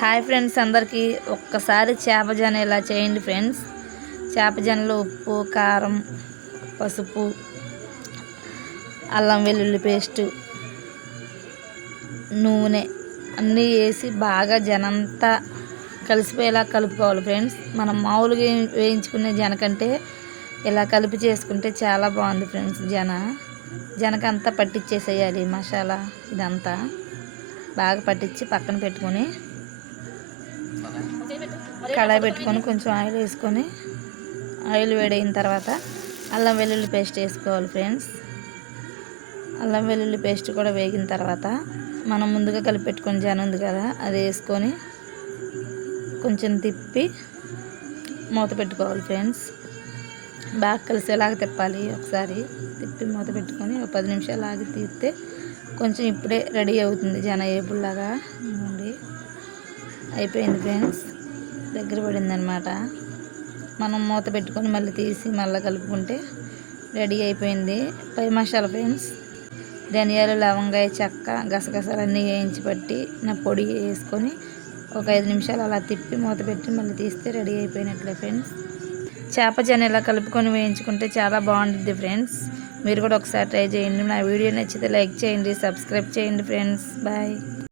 Hi friends, అందరికీ ఒక్కసారి చేప జన ఇలా చేయండి ఫ్రెండ్స్. చేప జనలో ఉప్పు, కారం, పసుపు, అల్లం వెల్లుల్లి పేస్టు, నూనె అన్నీ వేసి బాగా జనంతా కలిసిపోయేలా కలుపుకోవాలి ఫ్రెండ్స్. మనం మామూలుగా వేయించుకునే జన కంటే ఇలా కలిపి చేసుకుంటే చాలా బాగుంది ఫ్రెండ్స్. జనకంతా పట్టించేసేయాలి మసాలా ఇదంతా బాగా పట్టించి పక్కన పెట్టుకొని కడాయి పెట్టుకొని కొంచెం ఆయిల్ వేసుకొని ఆయిల్ వేడైన తర్వాత అల్లం వెల్లుల్లి పేస్ట్ వేసుకోవాలి ఫ్రెండ్స్. అల్లం వెల్లుల్లి పేస్ట్ కూడా వేగిన తర్వాత మనం ముందుగా కలిపి పెట్టుకొని జన ఉంది కదా, అది వేసుకొని కొంచెం తిప్పి మూత పెట్టుకోవాలి ఫ్రెండ్స్. బాగా కలిసేలాగా తిప్పాలి. ఒకసారి తిప్పి మూత పెట్టుకొని ఒక 10 నిమిషాలు ఆగి తీస్తే కొంచెం ఇప్పుడే రెడీ అవుతుంది జన ఏపుల్లాగా నుండి. అయిపోయింది ఫ్రెండ్స్, దగ్గర పడింది అనమాట. మనం మూత పెట్టుకొని మళ్ళీ తీసి మళ్ళీ కలుపుకుంటే రెడీ అయిపోయింది పై మసాలా ఫ్రెండ్స్. ధనియాలు, లవంగాయ, చెక్క, గసగసాలు అన్నీ వేయించి పట్టి నా పొడి వేసుకొని ఒక 5 నిమిషాలు అలా తిప్పి మూత పెట్టి మళ్ళీ తీస్తే రెడీ అయిపోయినట్లే ఫ్రెండ్స్. చేప జన ఇలా కలుపుకొని వేయించుకుంటే చాలా బాగుంటుంది ఫ్రెండ్స్. మీరు కూడా ఒకసారి ట్రై చేయండి. నా వీడియో నచ్చితే లైక్ చేయండి, సబ్స్క్రైబ్ చేయండి ఫ్రెండ్స్. బాయ్.